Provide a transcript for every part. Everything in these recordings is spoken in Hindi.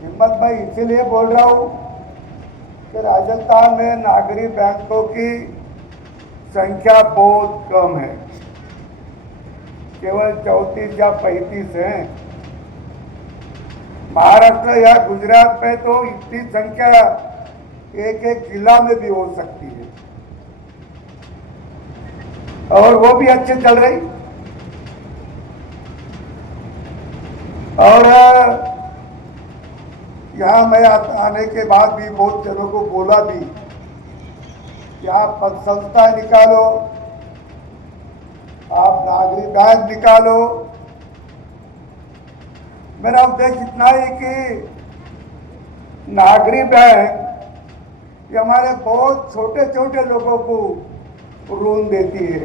हिम्मत भाई इसीलिए बोल रहा हूँ कि राजस्थान में नागरिक बैंकों की संख्या बहुत कम है, केवल 34 या 35 हैं। महाराष्ट्र या गुजरात में तो इतनी संख्या एक एक जिला में भी हो सकती है, और वो भी अच्छे चल रही। और यहाँ मैं आने के बाद भी बहुत जनों को बोला भी कि आप संस्था निकालो, आप नागरिक बैंक निकालो। मेरा उद्देश्य इतना है कि नागरिक बैंक ये हमारे बहुत छोटे छोटे लोगों को ऋण देती है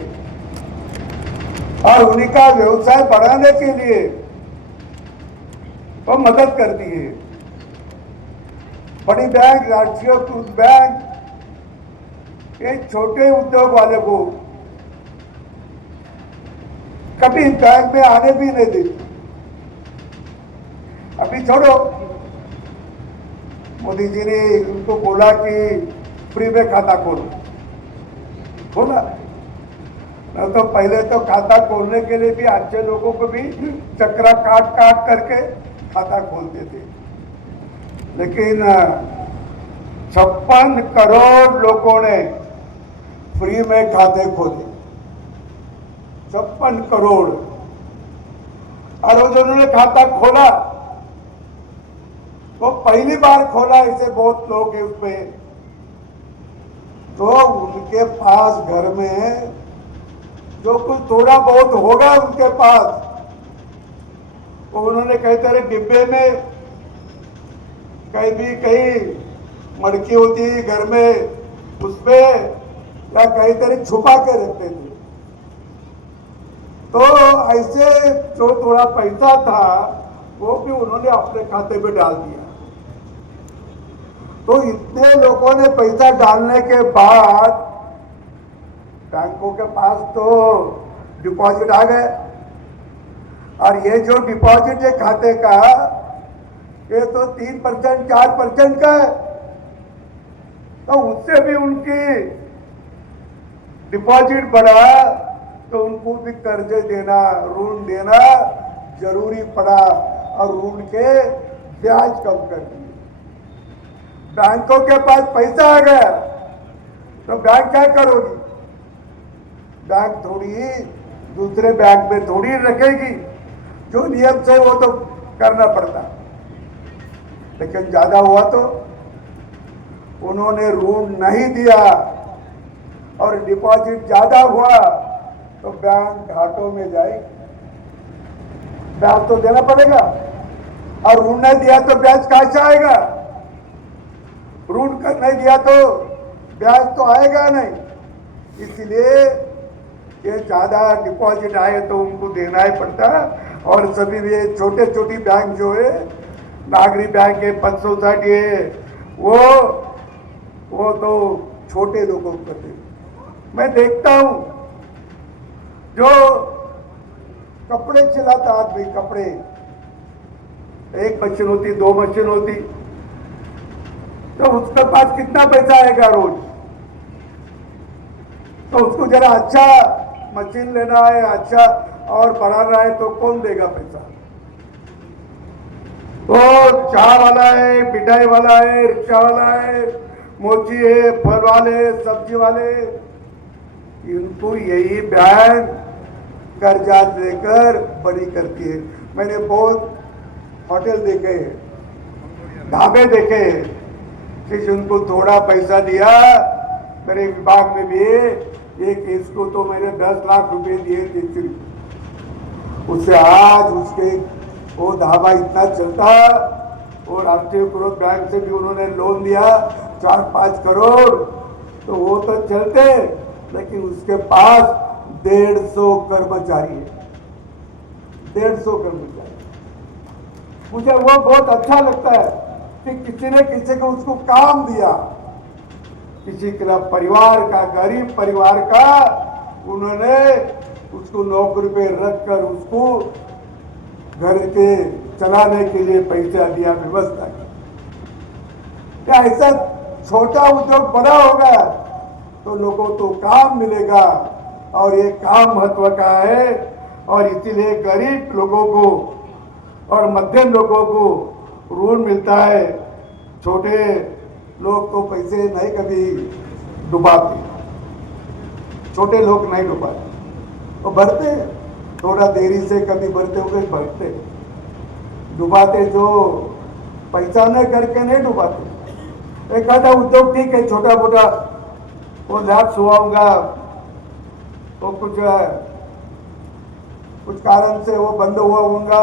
और उन्हीं का व्यवसाय बढ़ाने के लिए वो मदद करती है। बड़ी बैंक, राष्ट्रीयकृत बैंक ये छोटे उद्योग वाले को कभी बैंक में आने भी नहीं देती। अभी छोड़ो, मोदी जी ने उनको बोला कि फ्री में खाता खोलो, बोला न तो पहले तो खाता खोलने के लिए भी अच्छे लोगों को भी चक्रा काट काट करके खाता खोलते थे, लेकिन 56 करोड़ लोगों ने फ्री में खाते खोले। 56 करोड़। और वो जो उन्होंने खाता खोला वो पहली बार खोला, ऐसे बहुत लोग हैं उसमें, तो उनके पास घर में जो कुछ थोड़ा बहुत होगा उनके पास, वो उन्होंने कहते रहे डिब्बे में, कहीं भी कहीं मड़की होती घर में उसमें या कहीं तरह छुपा के रखते थे। तो ऐसे जो थोड़ा पैसा था वो भी उन्होंने अपने खाते में डाल दिया। तो इतने लोगों ने पैसा डालने के बाद बैंकों के पास तो डिपॉजिट आ गए, और ये जो डिपॉजिट है खाते का ये तो 3% 4% का है, तो उससे भी उनकी डिपॉजिट बढ़ा तो उनको भी कर्जे देना, ऋण देना जरूरी पड़ा, और ऋण के ब्याज कम कर दिए। बैंकों के पास पैसा आ गया तो बैंक क्या करोगी? बैंक थोड़ी दूसरे बैंक में थोड़ी रखेगी, जो नियम से वो तो करना पड़ता, लेकिन ज्यादा हुआ तो उन्होंने ऋण नहीं दिया और डिपॉजिट ज्यादा हुआ तो बैंक घाटों में जाएगी। ब्याज तो देना पड़ेगा, और ऋण नहीं दिया तो ब्याज कहां से आएगा? ऋण नहीं दिया तो ब्याज तो आएगा नहीं, इसलिए ये ज्यादा डिपॉजिट आए तो उनको देना ही पड़ता। और सभी ये छोटे छोटी बैंक जो है, नागरिक बैंक है, पद सोसाइटी है, वो तो छोटे लोगों को करते। मैं देखता हूं जो कपड़े सिलाता आदमी, कपड़े, एक मशीन होती, 2 मशीन होती, तो उसके पास कितना पैसा आएगा रोज? तो उसको जरा अच्छा मशीन लेना है, अच्छा और बढ़ाना है तो कौन देगा पैसा? तो चाय वाला है, मिठाई वाला है, रिक्शा वाला है, मोची है, फल वाले, सब्जी वाले, इनको यही बैंक कर्जा देकर बड़ी करती है। मैंने बहुत होटल देखे, ढाबे देखे कि उनको थोड़ा पैसा दिया। मेरे विभाग में भी एक इसको तो मैंने 10 लाख रुपए दिए थे सिर्फ, उससे आज उसके वो ढाबा इतना चलता, और राष्ट्रीयकृत बैंक से भी उन्होंने लोन दिया 4-5 करोड़, तो वो तो चलते, लेकिन उसके पास 150 कर्मचारी है, 150 कर्मचारी। मुझे वो बहुत अच्छा लगता है कि किसी ने किसी को उसको काम दिया, किसी का परिवार का, गरीब परिवार का, उन्होंने उसको नौकरी पे रखकर उसको घर के चलाने के लिए पैसा दिया, व्यवस्था की। क्या ऐसा छोटा उद्योग बड़ा होगा तो लोगों को काम मिलेगा, और ये काम महत्व का है। और इसीलिए गरीब लोगों को और मध्यम लोगों को ऋण मिलता है। छोटे लोग तो पैसे नहीं कभी डुबाते, छोटे लोग नहीं डुबाते, तो भरते थोड़ा देरी से, कभी भरते हुए भरते, डुबाते जो पैसा न करके नहीं डुबाते। एक आधा उद्योग ठीक है, छोटा मोटा, वो लैप्स हुआ होगा, तो कुछ कारण से वो बंद हुआ होगा,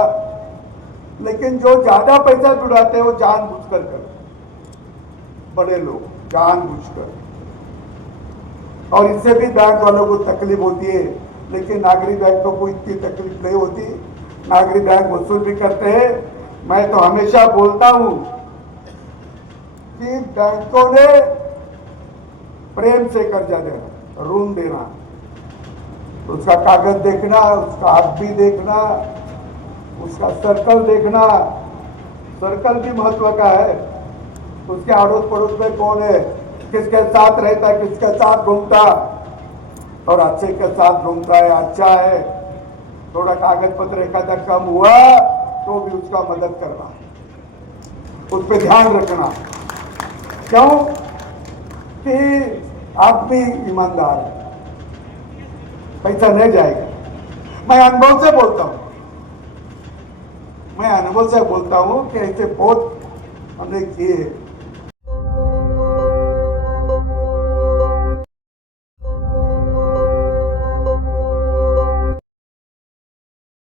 लेकिन जो ज्यादा पैसा जुड़ाते हैं वो जानबूझकर करते, बड़े लोग जानबूझकर। और इससे भी बैंक वालों को तकलीफ होती है, लेकिन नागरिक बैंकों को इतनी तकलीफ नहीं होती। नागरिक बैंक वसूल भी करते हैं। मैं तो हमेशा बोलता हूं कि बैंकों ने प्रेम से कर्जा देना, ऋण देना, उसका कागज देखना, उसका हक भी देखना, उसका सर्कल देखना। सर्कल भी महत्व का है, उसके अड़ोस पड़ोस में कौन है, किसके साथ रहता, किसके साथ घूमता, और अच्छे के साथ घूमता है, अच्छा है। थोड़ा कागज पत्र एकाधा कम हुआ तो भी उसका मदद करना, उस पर ध्यान रखना। क्यों कि आदमी ईमानदार है, पैसा नहीं जाएगा। मैं अनुभव से बोलता हूं, मैं अनुभव से बोलता हूं कि ऐसे बहुत हमने किए।